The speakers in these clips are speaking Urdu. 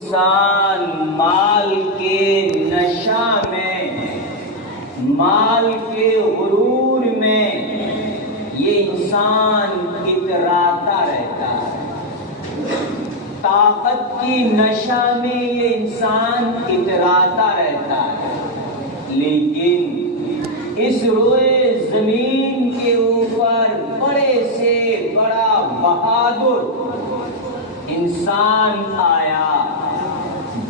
انسان مال کے نشہ میں، مال کے غرور میں یہ انسان اتراتا رہتا ہے، طاقت کی نشہ میں یہ انسان اتراتا رہتا ہے، لیکن اس روئے زمین کے اوپر بڑے سے بڑا بہادر انسان آیا۔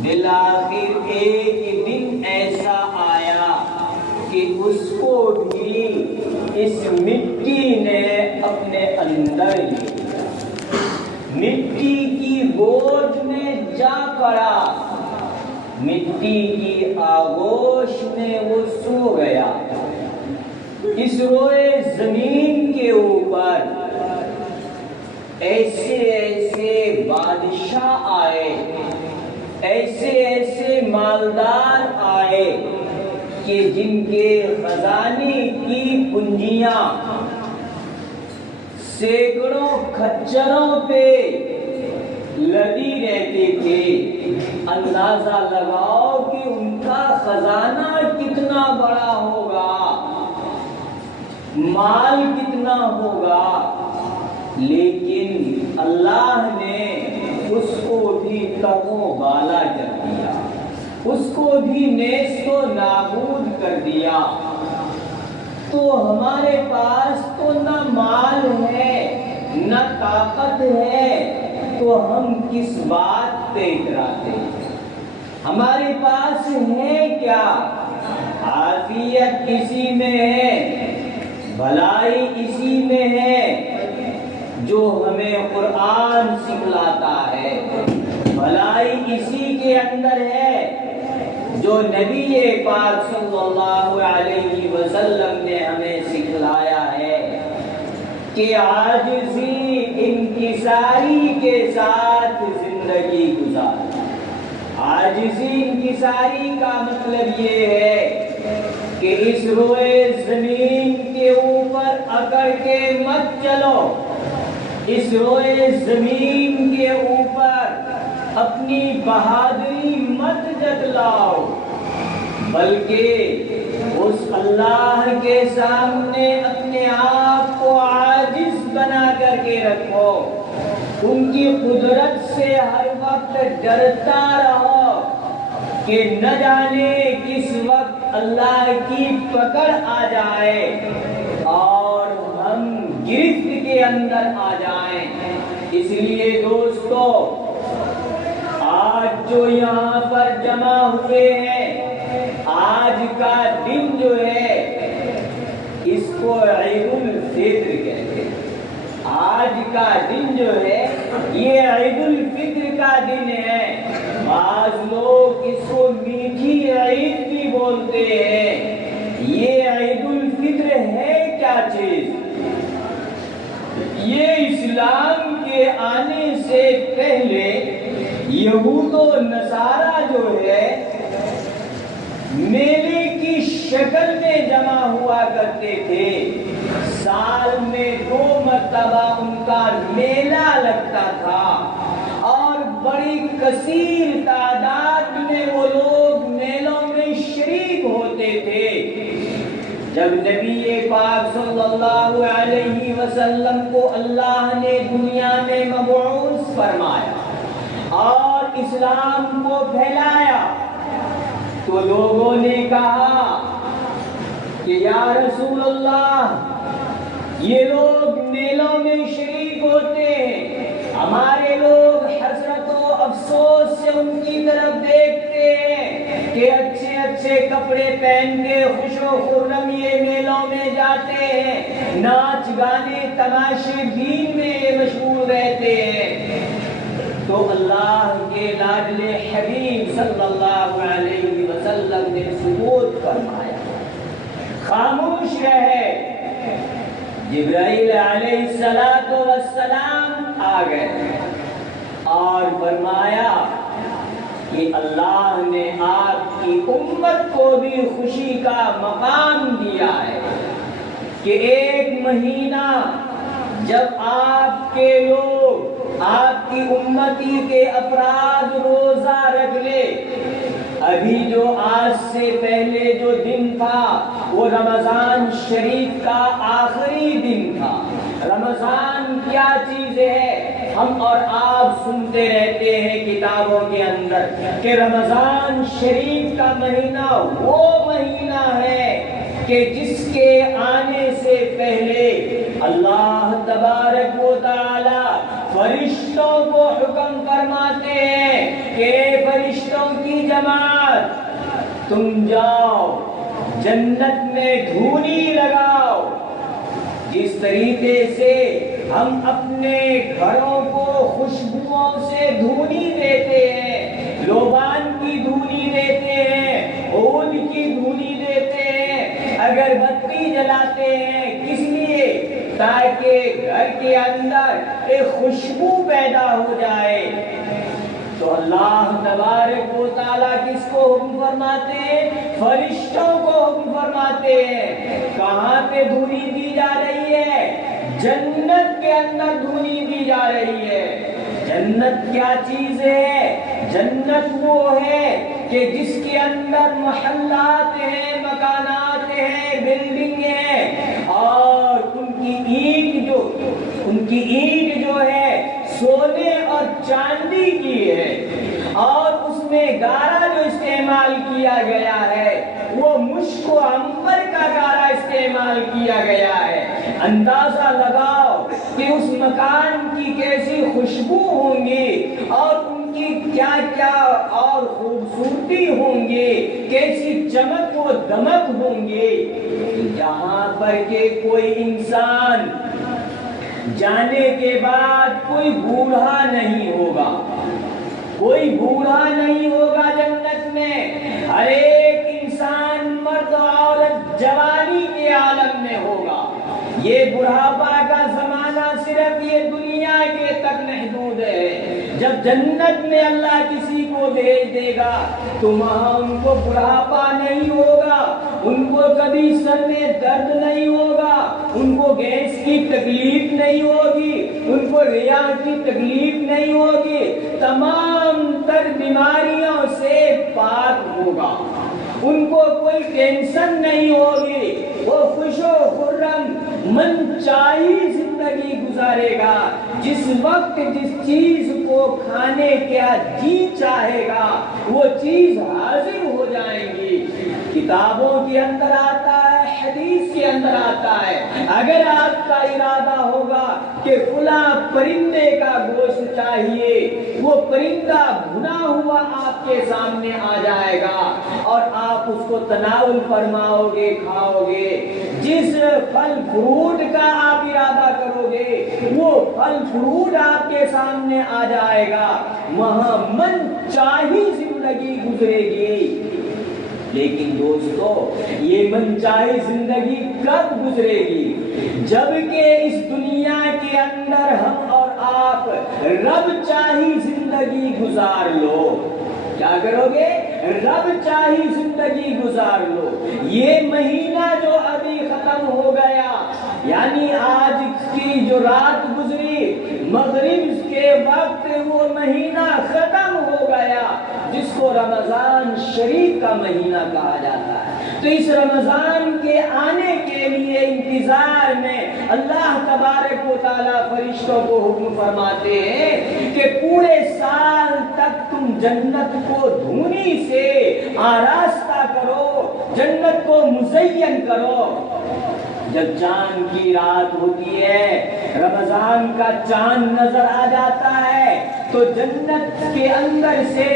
بالآخر ایک دن ایسا آیا کہ اس کو بھی اس مٹی نے اپنے اندر لیا، مٹی کی گود میں جا پڑا، مٹی کی آغوش میں وہ سو گیا۔ اس روئے زمین کے اوپر ایسے ایسے بادشاہ آئے، ایسے ایسے مالدار آئے کہ جن کے خزانے کی کنجیاں سینکڑوں کھچروں پہ لدی رہتی تھی۔ اندازہ لگاؤ کہ ان کا خزانہ کتنا بڑا ہوگا، مال کتنا ہوگا، لیکن اللہ نے اس کو بھی تگ و بالا کر دیا، اس کو بھی نیست و نابود کر دیا۔ تو ہمارے پاس تو نہ مال ہے نہ طاقت ہے، تو ہم کس بات پہ اتراتے ہیں؟ ہمارے پاس ہے کیا؟ عافیت اسی میں ہے، بھلائی اسی میں ہے جو ہمیں قرآن سکھلاتا ہے، بھلائی اسی کے اندر ہے جو نبی پاک صلی اللہ علیہ وسلم نے ہمیں سکھلایا ہے کہ عاجزی انکساری کے ساتھ زندگی گزار۔ عاجزی انکساری کا مطلب یہ ہے کہ اس روئے زمین کے اوپر اکڑ کے مت چلو، اس روئے زمین کے اوپر اپنی بہادری مت جتلاؤ، بلکہ اس اللہ کے سامنے اپنے آپ کو عاجز بنا کر کے رکھو، ان کی قدرت سے ہر وقت ڈرتا رہو کہ نہ جانے کس وقت اللہ کی پکڑ آ جائے اور ہم گرفت کے اندر آ جائیں۔ اس لیے دوستو، آج جو یہاں پر جمع ہوئے ہیں، آج کا دن جو ہے اس کو عید الفطر کہتے ہیں۔ آج کا دن جو ہے یہ عید الفطر کا دن ہے۔ بعض لوگ اس کو میٹھی عید بھی بولتے ہیں۔ یہ عید الفطر ہے کیا چیز؟ یہ اسلام کے آنے سے پہلے یہود و نصارہ جو ہے میلے کی شکل میں جمع ہوا کرتے تھے۔ سال میں 2 مرتبہ ان کا میلہ لگتا تھا اور بڑی کثیر تعداد میں وہ لوگ میلوں میں شریک ہوتے تھے۔ جب نبی پاک صلی اللہ علیہ وسلم کو اللہ نے دنیا میں مبعوث فرمایا اور اسلام کو پھیلایا تو لوگوں نے کہا کہ یا رسول اللہ، یہ لوگ میلوں میں شریک ہوتے ہیں، ہمارے لوگ حسرت و افسوس سے ان کی طرف دیکھتے ہیں کہ اچھے اچھے کپڑے پہن کے خوش و خرم یہ میلوں میں جاتے ہیں، ناچ گانے تماشے دین میں یہ مشغول رہتے ہیں۔ تو اللہ کے لاڈلے حبیب صلی اللہ علیہ وسلم نے سکوت فرمایا، خاموش رہے۔ جبرائیل علیہ السلام آ گئے اور فرمایا کہ اللہ نے آپ کی امت کو بھی خوشی کا مقام دیا ہے کہ 1 مہینہ جب آپ کے لوگ آپ کی امتی کے افراد روزہ رکھ لے۔ ابھی جو آج سے پہلے جو دن تھا وہ رمضان شریف کا آخری دن تھا۔ رمضان کیا چیز ہے؟ ہم اور آپ سنتے رہتے ہیں کتابوں کے اندر کہ رمضان شریف کا مہینہ وہ مہینہ ہے کہ جس کے آنے سے پہلے اللہ تبارک و تعالی فرشتوں کو حکم فرماتے ہیں کہ فرشتوں کی جماعت تم جاؤ جنت میں دھونی لگاؤ۔ جس طریقے سے ہم اپنے گھروں کو خوشبوؤں سے دھونی دیتے ہیں، لوبان کی دھونی دیتے ہیں، عود کی دھونی دیتے ہیں، اگربتی جلاتے ہیں، کس لیے؟ تاکہ گھر کے اندر ایک خوشبو پیدا ہو جائے۔ تو اللہ تبارک و تعالیٰ کس کو حکم فرماتے ہیں؟ فرشتوں کو حکم فرماتے ہیں۔ کہاں پہ دھونی دی جا رہی ہے؟ جنت کے اندر دھونی دی جا رہی ہے۔ جنت کیا چیز ہے؟ جنت وہ ہے کہ جس کے اندر محلات ہیں، مکانات ہیں، بلڈنگ ہیں، اور ان کی اینٹ جو ہے سونے اور چاندی کی ہے، اور اس میں گارا جو استعمال کیا گیا ہے وہ مشک و عنبر کا گارا استعمال کیا گیا ہے۔ اندازہ لگاؤ کہ اس مکان کی کیسی خوشبو ہوں گی اور ان کی کیا کیا اور خوبصورتی ہوں گی، کیسی چمک و دمک ہوں گی۔ یہاں پر کہ کوئی انسان جانے کے بعد کوئی بوڑھا نہیں ہوگا، کوئی بوڑھا نہیں ہوگا جنت میں۔ ہر ایک انسان مرد و عورت جوانی کے عالم میں ہوگا۔ یہ بڑھاپا کا زمانہ صرف یہ دنیا کے تک محدود ہے۔ جب جنت میں اللہ کسی کو بھیج دے گا تو وہاں ان کو بڑھاپا نہیں ہوگا، ان کو کبھی سر میں درد نہیں ہوگا، ان کو گیس کی تکلیف نہیں ہوگی، ان کو ریا کی تکلیف نہیں ہوگی، تمام تر بیماریوں سے پاک ہوگا، ان کو کوئی ٹینشن نہیں ہوگی، وہ خوش و خرم من چاہی زندگی گزارے گا۔ جس وقت جس چیز کو کھانے کا جی چاہے گا وہ چیز حاضر ہو جائیں گی۔ کتابوں کے اندر آتا ہے، حدیث کے اندر آتا ہے، اگر آپ کا ارادہ ہوگا کہ فلاں پرندے کا گوشت چاہیے، وہ پرندہ بھنا ہوا آپ کے سامنے آ جائے گا اور آپ اس کو تناول فرماؤ گے، کھاؤ گے۔ جس پھل فروٹ کا آپ ارادہ کرو گے وہ پھل فروٹ آپ کے سامنے آ جائے گا، وہاں من چاہی زندگی گزرے گی۔ لیکن دوستو یہ من چاہی زندگی کب گزرے گی؟ جبکہ اس دنیا کے اندر ہم اور آپ رب چاہی زندگی گزار لو۔ کیا کرو گے؟ رب چاہی زندگی گزار لو۔ یہ مہینہ جو ابھی ختم ہو گیا، یعنی آج کی جو رات گزری، مغرب کے وقت وہ مہینہ ختم ہو گیا جس کو رمضان شریف کا مہینہ کہا جاتا ہے۔ تو اس رمضان کے آنے کے لیے انتظار میں اللہ تبارک و تعالیٰ فرشتوں کو حکم فرماتے ہیں کہ پورے سال تک تم جنت کو دھونی سے آراستہ کرو، جنت کو مزین کرو۔ جب چاند کی رات ہوتی ہے، رمضان کا چاند نظر آ جاتا ہے تو جنت کے اندر سے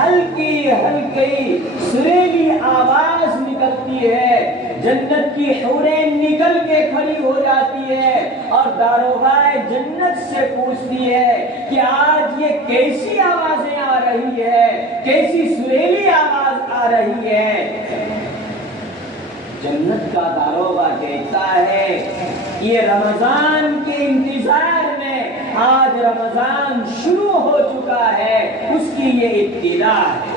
ہلکی ہلکی سریلی آواز نکلتی ہے، جنت کی حوریں نکل کے کھڑی ہو جاتی ہے اور داروغہ جنت سے پوچھتی ہے کہ آج یہ کیسی آوازیں آ رہی ہے، کیسی سریلی آواز آ رہی ہے۔ جنت کا داروغہ کہتا ہے یہ رمضان کے انتظار میں آج رمضان شروع ہو چکا ہے، اس کی یہ ابتدا ہے۔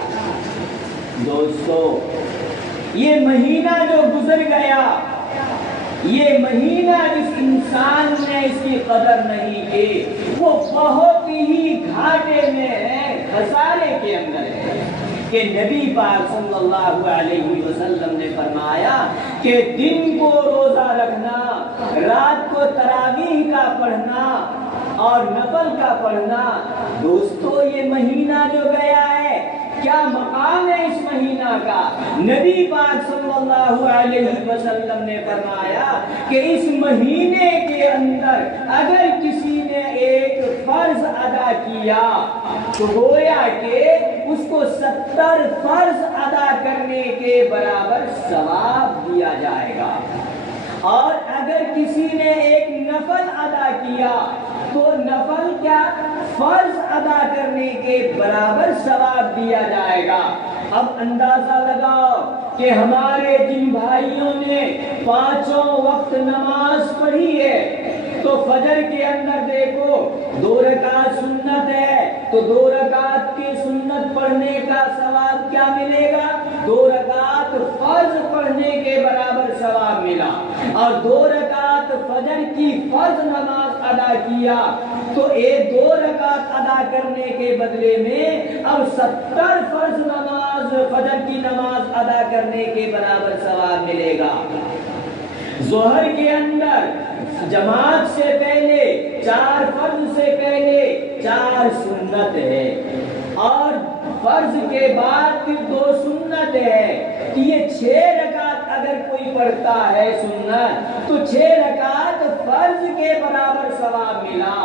دوستو یہ مہینہ جو گزر گیا یہ مہینہ جس انسان نے اس کی قدر نہیں کی وہ بہت ہی گھاٹے میں ہے، خسارے کے اندر ہے۔ کہ نبی پاک صلی اللہ علیہ وسلم نے فرمایا کہ دن کو روزہ رکھنا، رات کو تراویح کا پڑھنا اور نفل کا پڑھنا، دوستو یہ مہینہ جو گیا ہے کیا مقام ہے اس مہینہ کا؟ نبی پاک صلی اللہ علیہ وسلم نے فرمایا کہ اس مہینے کے اندر اگر کسی نے ایک فرض ادا کیا تو گویا کہ اس کو 70 فرض ادا کرنے کے برابر ثواب دیا جائے گا، اور اگر کسی نے ایک نفل ادا کیا تو نفل کیا فرض ادا کرنے کے برابر ثواب دیا جائے گا۔ اب اندازہ لگاؤ کہ ہمارے جن بھائیوں نے 5 وقت نماز پڑھی ہے تو فجر کے اندر دیکھو 2 رکعت سنت ہے تو 2 رکعت کی سنت پڑھنے کا ثواب کیا ملے گا؟ 2 رکعت فرض پڑھنے کے برابر ثواب ملا، اور 2 رکعت فجر کی فرض نماز ادا کیا تو 2 رکعت ادا کرنے کے بدلے میں اب 70 فرض نماز فجر کی نماز ادا کرنے کے برابر ثواب ملے گا۔ ظہر کے اندر جماعت سے پہلے 4 فرض سے پہلے 4 سنت ہے، اور فرض کے بعد پھر 2 سنت ہے، یہ 6 رکعت اگر کوئی پڑھتا ہے سنت تو 6 رکعت فرض کے برابر ثواب ملا،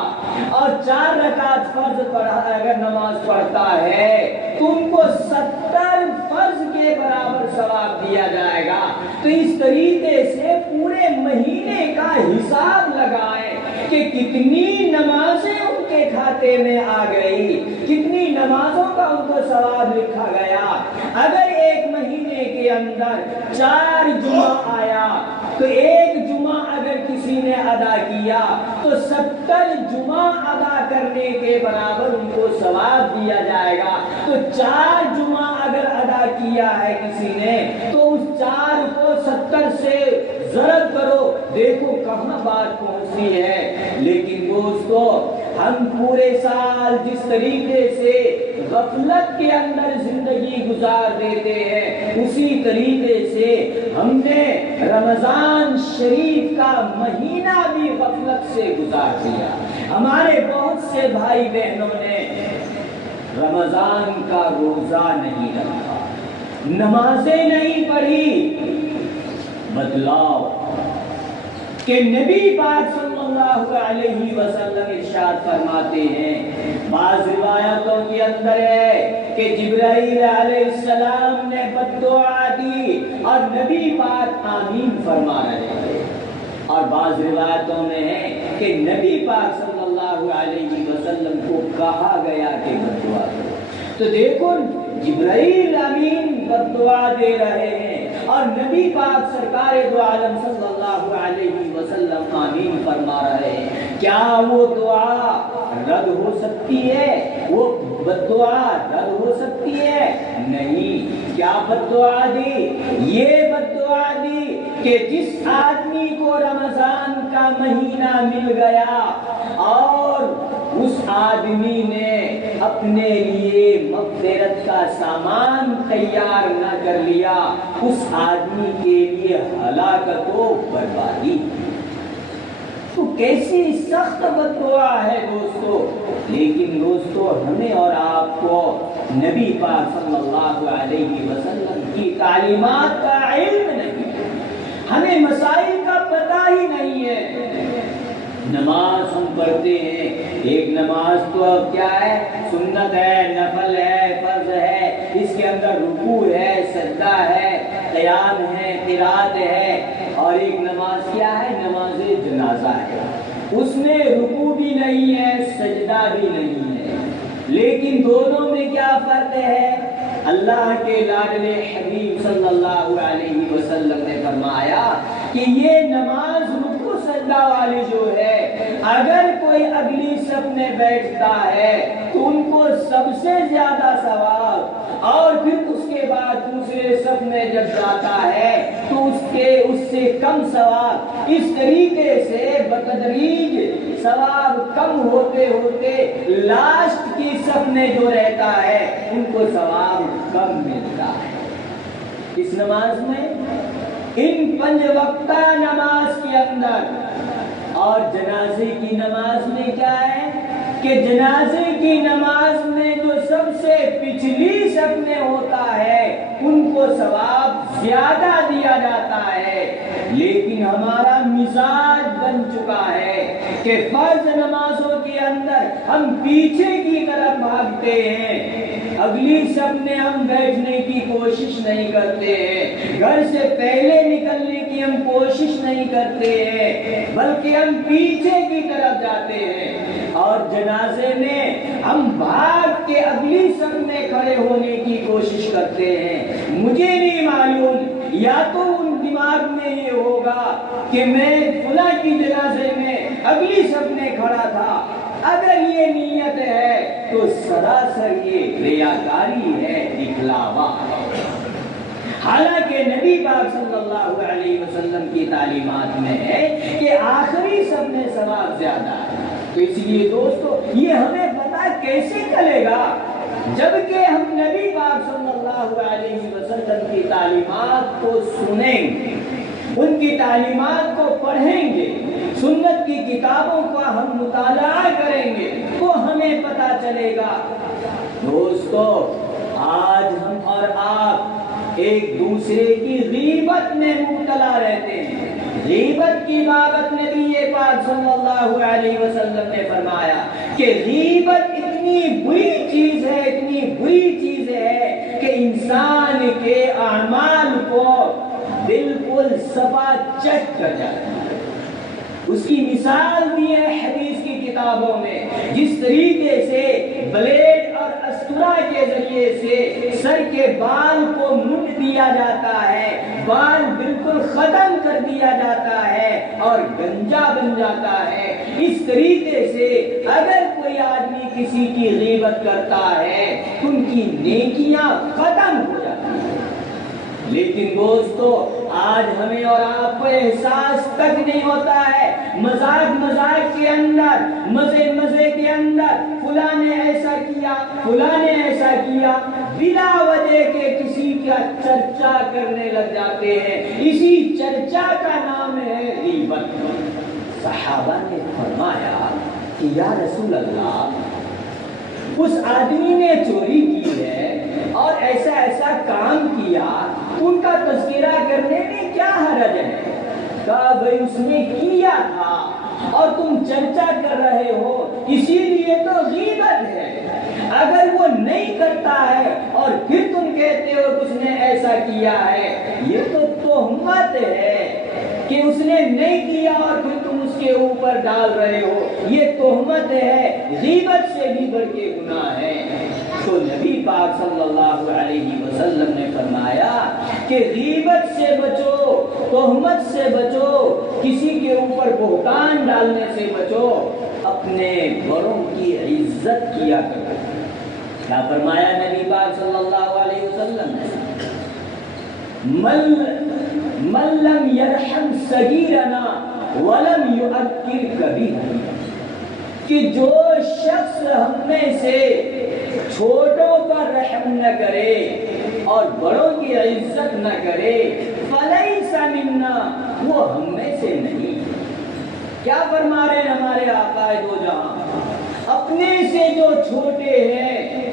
اور 4 رکعت فرض پڑھا اگر نماز پڑھتا ہے تو ان کو 70 فرض کے برابر ثواب دیا جائے گا۔ تو اس طریقے سے پورے مہینے کا حساب لگائیں کہ کتنی نمازیں ان کے کھاتے میں آ گئی، کتنی نمازوں کا ان کو ثواب لکھا گیا۔ اگر ایک مہینے کے اندر 4 جمعہ آیا تو ایک جمعہ اگر کسی نے ادا کیا تو 70 جمعہ ادا کرنے کے برابر ان کو ثواب دیا جائے گا۔ تو 4 جمعہ اگر ادا کیا ہے کسی نے تو اس 4 کو 70 سے ضرب کرو، دیکھو کہاں بات پہنچی ہے۔ لیکن دوستو ہم پورے سال جس طریقے سے غفلت کے اندر زندگی گزار دیتے ہیں اسی طریقے سے ہم نے رمضان شریف کا مہینہ بھی غفلت سے گزار دیا۔ ہمارے بہت سے بھائی بہنوں نے رمضان کا روزہ نہیں رکھا، نمازیں نہیں پڑھی۔ بدلاؤ کہ نبی پاک صلی اللہ علیہ وسلم ارشاد فرماتے ہیں، بعض روایتوں کے اندر ہے کہ جبرائیل علیہ السلام نے بد دعا دی اور نبی پاک آمین فرما رہے تھے، اور بعض روایتوں میں ہے کہ نبی پاک صلی اللہ علیہ وسلم کو کہا گیا کہ بد دعا کرو۔ تو دیکھو جبرائیل امین بد دعا دے رہے ہیں اور نبی پاک سرکار دو عالم صلی اللہ علیہ وسلم آمین فرما رہے ہیں۔ کیا وہ دعا رد ہو سکتی ہے؟ وہ بد دعا رد ہو سکتی ہے؟ نہیں۔ کیا بد دعا دی؟ یہ بد دعا دی کہ جس آدمی کو رمضان کا مہینہ مل گیا اور اس آدمی نے اپنے لیے مغفرت کا سامان تیار نہ کر لیا، اس آدمی کے لیے ہلاکت و بربادی۔ تو کیسی سخت بد دعا ہے دوستو، لیکن دوستو ہمیں اور آپ کو نبی پاک صلی اللہ علیہ وسلم کی تعلیمات کا علم نہیں، ہمیں مسائل کا پتہ ہی نہیں ہے۔ نماز ہم پڑھتے ہیں، ایک نماز تو اب کیا ہے؟ سنت ہے، نفل ہے، فرض ہے، اس کے اندر رکوع ہے، سجدہ ہے، قیام ہے، قرات ہے، اور ایک نماز کیا ہے؟ نماز جنازہ ہے، اس میں رکوع بھی نہیں ہے، سجدہ بھی نہیں ہے، لیکن دونوں میں کیا فرق ہے؟ اللہ کے لاڈلے حبیب صلی اللہ علیہ وسلم نے فرمایا کہ یہ نماز رکوع سجدہ والی جو ہے اگر کوئی اگلی صف میں بیٹھتا ہے تو ان کو سب سے زیادہ ثواب، اور پھر اس کے بعد دوسرے صف میں جب جاتا ہے تو اس سے کم ثواب، اس طریقے سے بتدریج ثواب کم ہوتے ہوتے لاسٹ کی صف میں جو رہتا ہے ان کو ثواب کم ملتا ہے۔ اس نماز میں، ان 5 وقتہ نماز کے اندر اور جنازے کی نماز میں کیا ہے کہ جنازے کی نماز میں جو سب سے پچھلی صف میں ہوتا ہے ان کو ثواب زیادہ دیا جاتا ہے، لیکن ہمارا مزاج بن چکا ہے کہ فرض نمازوں کے اندر ہم پیچھے کی طرف بھاگتے ہیں، اگلی صف میں ہم بیٹھنے کی کوشش نہیں کرتے ہیں، گھر سے پہلے نکلنے کی ہم کوشش نہیں کرتے ہیں، بلکہ ہم پیچھے کی طرف جاتے ہیں، اور جنازے میں ہم بھاگ کے اگلی صف میں کھڑے ہونے کی کوشش کرتے ہیں۔ مجھے نہیں معلوم، یا تو ان دماغ میں یہ ہوگا کہ میں فلاں کی جنازے میں اگلی صف میں کھڑا تھا، اگر یہ نیت ہے تو سراسر یہ ریاکاری ہے، دکھلاوا ہے۔ حالانکہ نبی پاک صلی اللہ علیہ وسلم کی تعلیمات میں ہے کہ آخری صف میں ثواب زیادہ ہے۔ تو اس لیے دوستو یہ ہمیں پتہ کیسے چلے گا جبکہ ہم نبی پاک صلی اللہ علیہ وسلم کی تعلیمات کو سنیں گے، ان کی تعلیمات کو پڑھیں گے، سنت کی کتابوں کا ہم مطالعہ کریں گے تو ہمیں پتہ چلے گا۔ دوستو آج ہم اور آپ ایک دوسرے کی غیبت میں مبتلا رہتے ہیں۔ غیبت کی بابت نبی پاک صلی اللہ علیہ وسلم نے فرمایا کہ غیبت اتنی بری چیز ہے، اتنی بری چیز ہے کہ انسان کے اعمال کو بالکل صفا چٹ کر جاتا ہے۔ اس کی مثال دی ہے حدیث کی کتابوں میں، جس طریقے سے بلیڈ اور استرا کے ذریعے سے سر کے بال کو مونڈ دیا جاتا ہے، بال بالکل ختم کر دیا جاتا ہے اور گنجا بن جاتا ہے، اس طریقے سے اگر کوئی آدمی کسی کی غیبت کرتا ہے تو ان کی نیکیاں ختم ہو جاتی ہیں۔ لیکن دوستو آج ہمیں اور آپ کو احساس تک نہیں ہوتا ہے، مذاق مذاق کے اندر، مزے مزے کے اندر فلاں نے ایسا کیا، فلاں نے ایسا کیا، بلا وجہ کے کسی کا چرچا کرنے لگ جاتے ہیں، اسی چرچا کا نام ہے غیبت۔ صحابہ نے فرمایا کہ یا رسول اللہ، اس آدمی نے چوری کی ہے اور ایسا ایسا کام کیا، ان کا تذکرہ کرنے میں کیا حرج ہے؟ کہا بھئی اس نے کیا تھا اور تم چرچا کر رہے ہو، اسی لیے تو غیبت ہے۔ اگر وہ نہیں کرتا ہے اور پھر تم کہتے ہو کہ اس نے ایسا کیا ہے، یہ تو تہمت ہے کہ اس نے نہیں کیا اور پھر تم اس کے اوپر ڈال رہے ہو، یہ تہمت ہے، غیبت سے بھی بڑھ کے گناہ ہے۔ تو نبی پاک صلی اللہ علیہ وسلم نے فرمایا کہ غیبت سے بچو، تہمت سے بچو، کسی کے اوپر بہتان ڈالنے سے بچو، اپنے بڑوں کی عزت کیا کرو۔ کیا فرمایا نبی پاک صلی اللہ علیہ وسلم نے؟ من لم یرحم صغیرنا ولم یؤکر کبیرنا، کہ جو شخص ہم میں سے چھوٹوں پر رحم نہ کرے اور بڑوں کی عزت نہ کرے، فلیس منا، وہ ہم میں سے نہیں۔ کیا فرما رہے ہیں ہمارے آقا دو جہاں؟ اپنے سے جو چھوٹے ہیں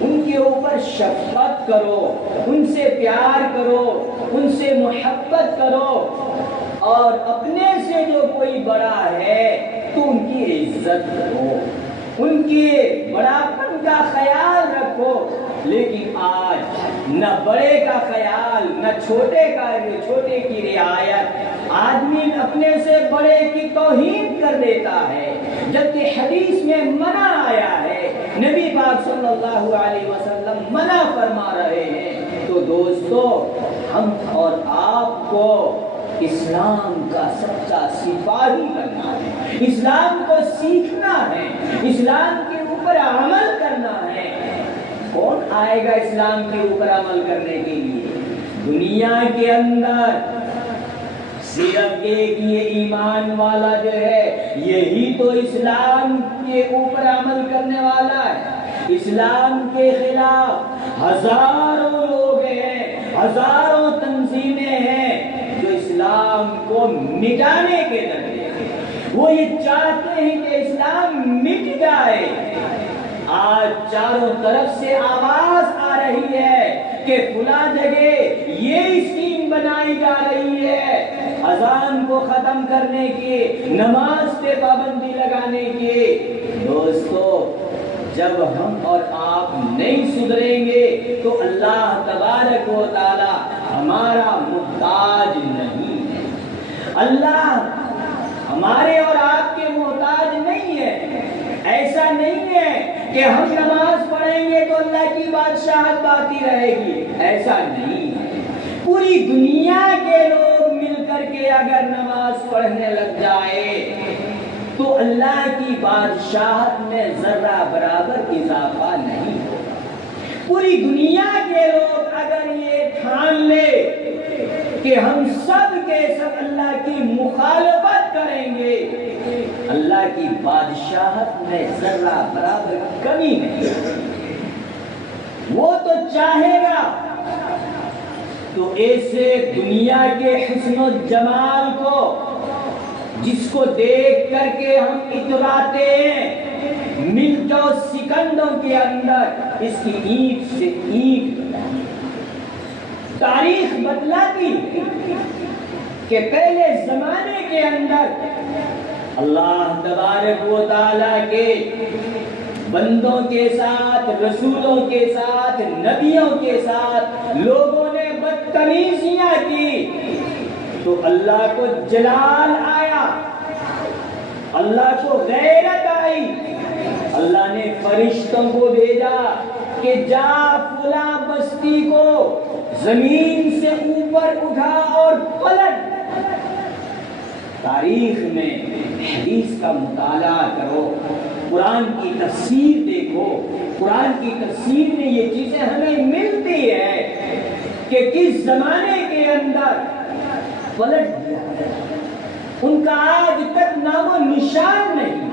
ان کے اوپر شفقت کرو، ان سے پیار کرو، ان سے محبت کرو، اور اپنے سے جو کوئی بڑا ہے تو ان کی عزت کرو، ان کے بڑاپن کا خیال رکھو۔ لیکن آج نہ بڑے کا خیال، نہ چھوٹے کا، چھوٹے کی رعایت، آدمی اپنے سے بڑے کی توہین کر دیتا ہے، جبکہ حدیث میں منع آیا ہے، نبی پاک صلی اللہ علیہ وسلم منع فرما رہے ہیں۔ تو دوستو ہم اور آپ کو اسلام کا سچا سپاہی بننا ہے، اسلام کو سیکھنا ہے، اسلام کے اوپر عمل کرنا ہے۔ کون آئے گا اسلام کے اوپر عمل کرنے کے لیے؟ دنیا کے اندر صرف ایک یہ ایمان والا جو ہے یہی تو اسلام کے اوپر عمل کرنے والا ہے. اسلام کے خلاف ہزاروں لوگ ہیں, ہزاروں تنظیمیں ہیں جو اسلام کو مٹانے کے لیے, وہ یہ چاہتے ہیں کہ اسلام مٹ جائے. آج چاروں طرف سے آواز آ رہی ہے کہ فلاں جگہ یہ اسکیم بنائی جا رہی ہے اذان کو ختم کرنے کی, نماز پہ پابندی لگانے کی. دوستو, جب ہم اور آپ نہیں سدھریں گے تو اللہ تبارک و تعالی ہمارا محتاج نہیں ہے. اللہ ہمارے اور آپ کے محتاج نہیں ہے. ایسا نہیں ہے کہ ہم نماز پڑھیں گے تو اللہ کی بادشاہت باقی رہے گی, ایسا نہیں ہے. پوری دنیا کے لوگ مل کر کے اگر نماز پڑھنے لگ جائے تو اللہ کی بادشاہت میں ذرہ برابر اضافہ نہیں ہوگا. پوری دنیا کے لوگ اگر یہ ٹھان لے کہ ہم سب کے سب اللہ کی مخالفت کریں گے, اللہ کی بادشاہت میں ذرہ برابر کمی نہیں. وہ تو چاہے گا تو ایسے دنیا کے حسن و جمال کو جس کو دیکھ کر کے ہم اتراتے ہیں, منٹوں سیکنڈوں کے اندر اس کی اینٹ سے اینٹ تاریخ بتلاتی کہ پہلے زمانے کے اندر اللہ تبارک و تعالیٰ کے بندوں کے ساتھ, رسولوں کے ساتھ, نبیوں کے ساتھ لوگوں نے بدتمیزیاں کی تو اللہ کو جلال آیا, اللہ کو غیرت آئی. اللہ نے فرشتوں کو بھیجا کہ جا فلاں بستی کو زمین سے اوپر اٹھا اور پلٹ. تاریخ میں حدیث کا مطالعہ کرو, قرآن کی تفسیر دیکھو. قرآن کی تفسیر میں یہ چیزیں ہمیں ملتی ہے کہ کس زمانے کے اندر پلٹ دیا, ان کا آج تک نام و نشان نہیں.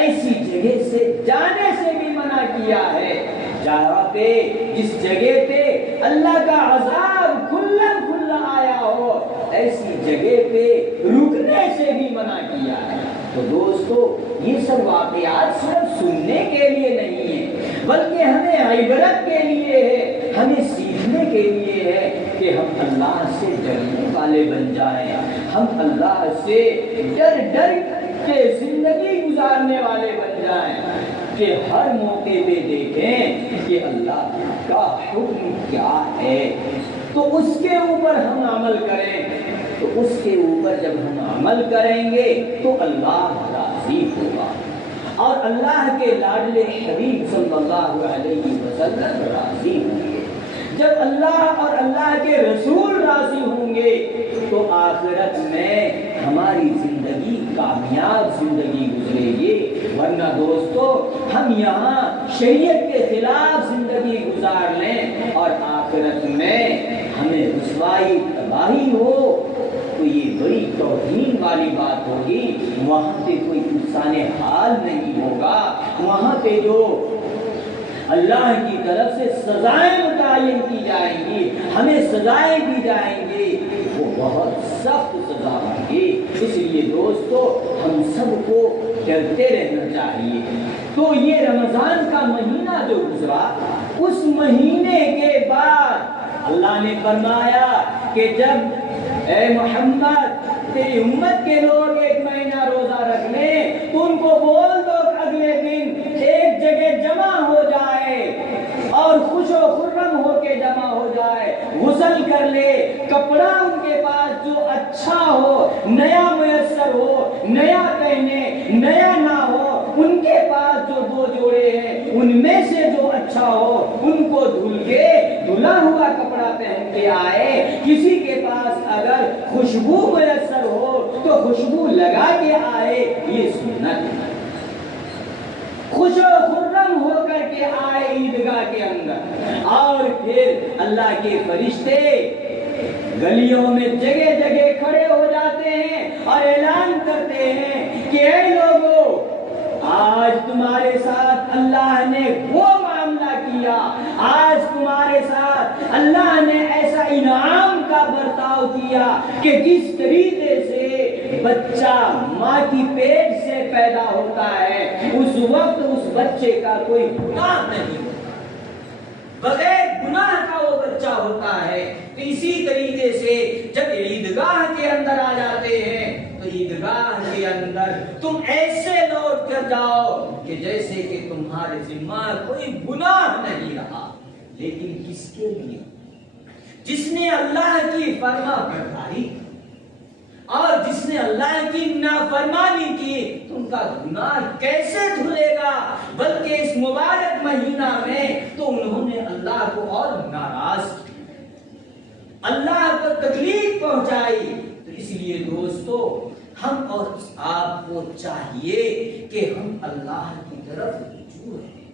ایسی جگہ سے جانے سے بھی منع کیا ہے, جہاں پہ جس جگہ پہ اللہ کا عذاب کھلا کھلا آیا ہو ایسی جگہ پہ رکنے سے بھی منع کیا ہے. تو دوستو, یہ سب واقعات صرف سننے کے لیے نہیں ہے بلکہ ہمیں عبرت کے لیے ہے, ہمیں سیکھنے کے لیے ہے کہ ہم اللہ سے ڈرنے والے بن جائیں, ہم اللہ سے ڈر ڈر کے زندگی گزارنے والے بن جائیں کہ ہر موقع پہ دیکھیں کہ اللہ کا حکم کیا ہے تو اس کے اوپر ہم عمل کریں. تو اس کے اوپر جب ہم عمل کریں گے تو اللہ راضی ہوگا اور اللہ کے لاڈلے حبیب صلی اللہ علیہ وسلم راضی ہوں گے. جب اللہ اور اللہ کے رسول راضی ہوں گے تو آخرت میں ہماری زندگی کامیاب زندگی گزرے گی. ورنہ دوستو, ہم یہاں شریعت کے خلاف زندگی گزار لیں اور آخرت میں ہمیں رسوائی تباہی ہو تو یہ بڑی توہین والی بات ہوگی. وہاں پہ کوئی انسان حال نہیں ہوگا, وہاں پہ جو اللہ کی طرف سے سزائیں متعین کی جائیں گی, ہمیں سزائیں دی جائیں گی, وہ بہت سخت سزا ہوں گی. اس لیے دوستو, ہم سب کو ڈرتے رہنا چاہیے. تو یہ رمضان کا مہینہ جو گزرا, اس مہینے کے بعد اللہ نے فرمایا کہ جب اے محمد تیری امت کے لوگ ایک مہینہ روزہ رکھ لیں تو ان کو بول دو اگلے دن ایک جگہ جمع ہو جائے اور خوش و خرم ہو کے جمع ہو جائے, غسل کر لے, کپڑا ان کے پاس جو اچھا ہو, نیا میسر ہو, نیا پہنے, نیا نہ ہو, ان کے پاس جو دو جوڑے ہیں ان میں سے جو اچھا ہو ان کو دھل کے دھلا ہوا کپڑا پہن کے آئے. کسی کے پاس اگر خوشبو میسر ہو تو خوشبو لگا کے آئے, یہ سنت ہے. خوش و خرم ہو کر کے آئے عیدگاہ کے اندر. اور پھر اللہ کے فرشتے گلیوں میں جگہ جگہ کھڑے ہو جاتے ہیں اور اعلان کرتے ہیں کہ اے لوگوں، آج تمہارے ساتھ اللہ نے وہ معاملہ کیا، آج تمہارے ساتھ اللہ نے ایسا انعام کا برتاؤ کیا کہ جس طریقے سے بچہ ماں کی پیٹ سے پیدا ہوتا ہے اس وقت اس بچے کا کوئی گناہ نہیں ہوتا، بغیر گناہ کا وہ بچہ ہوتا ہے۔ تو اسی طریقے سے جب عیدگاہ کے اندر آ جاتے ہیں تو عیدگاہ کے اندر تم ایسے لوٹ کر جاؤ کہ جیسے کہ تمہارے ذمہ کوئی گناہ نہیں رہا۔ لیکن کس کے لیے؟ جس نے اللہ کی فرما برداری اور جس نے اللہ کی نافرمانی کی، ان کا گناہ کیسے دھلے گا؟ بلکہ اس مبارک مہینہ میں تو انہوں نے اللہ کو اور ناراض کیا، اللہ کو تکلیف پہنچائی۔ تو اس لیے دوستو، ہم اور آپ کو چاہیے کہ ہم اللہ کی طرف رجوع ہیں،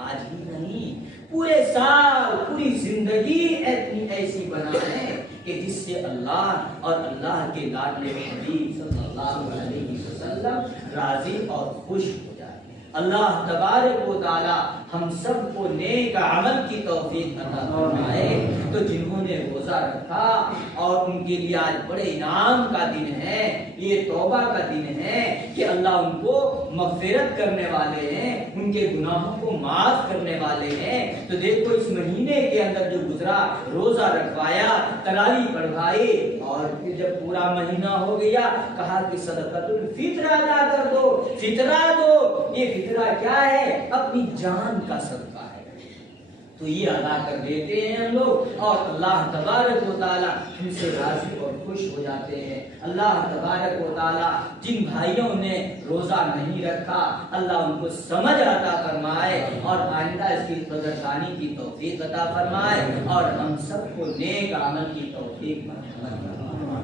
آج ہی نہیں، پورے سال پوری زندگی ایسی بنائیں کہ جس سے اللہ اور اللہ کے لاڈلے حبیب صلی اللہ علیہ وسلم راضی اور خوش ہو جائے۔ اللہ تبارک و تعالی ہم سب کو نیک عمل کی توفیق عطا فرمائے۔ تو جنہوں نے روزہ رکھا اور ان کے لیے آج بڑے انعام کا دن ہے، یہ توبہ کا دن ہے کہ اللہ ان کو مغفرت کرنے والے ہیں، ان کے گناہوں کو معاف کرنے والے ہیں۔ تو دیکھو اس مہینے کے اندر جو گزرا، روزہ رکھوایا، تراویح پڑھوائی، اور پھر جب پورا مہینہ ہو گیا کہا کہ صدقۃ الفطر ادا کر دو، فطرہ دو۔ یہ فطرہ کیا ہے؟ اپنی جان کا صدقہ ہے۔ تو یہ ادا کر دیتے ہیں ہم لوگ، اور اللہ تبارک و تعالی ہم سے راضی اور خوش ہو جاتے ہیں۔ اللہ تبارک و تعالی جن بھائیوں نے روزہ نہیں رکھا، اللہ ان کو سمجھ عطا فرمائے اور آئندہ اس کی قدردانی کی توفیق عطا فرمائے، اور ہم سب کو نیک عمل کی توفیق عطا فرمائے۔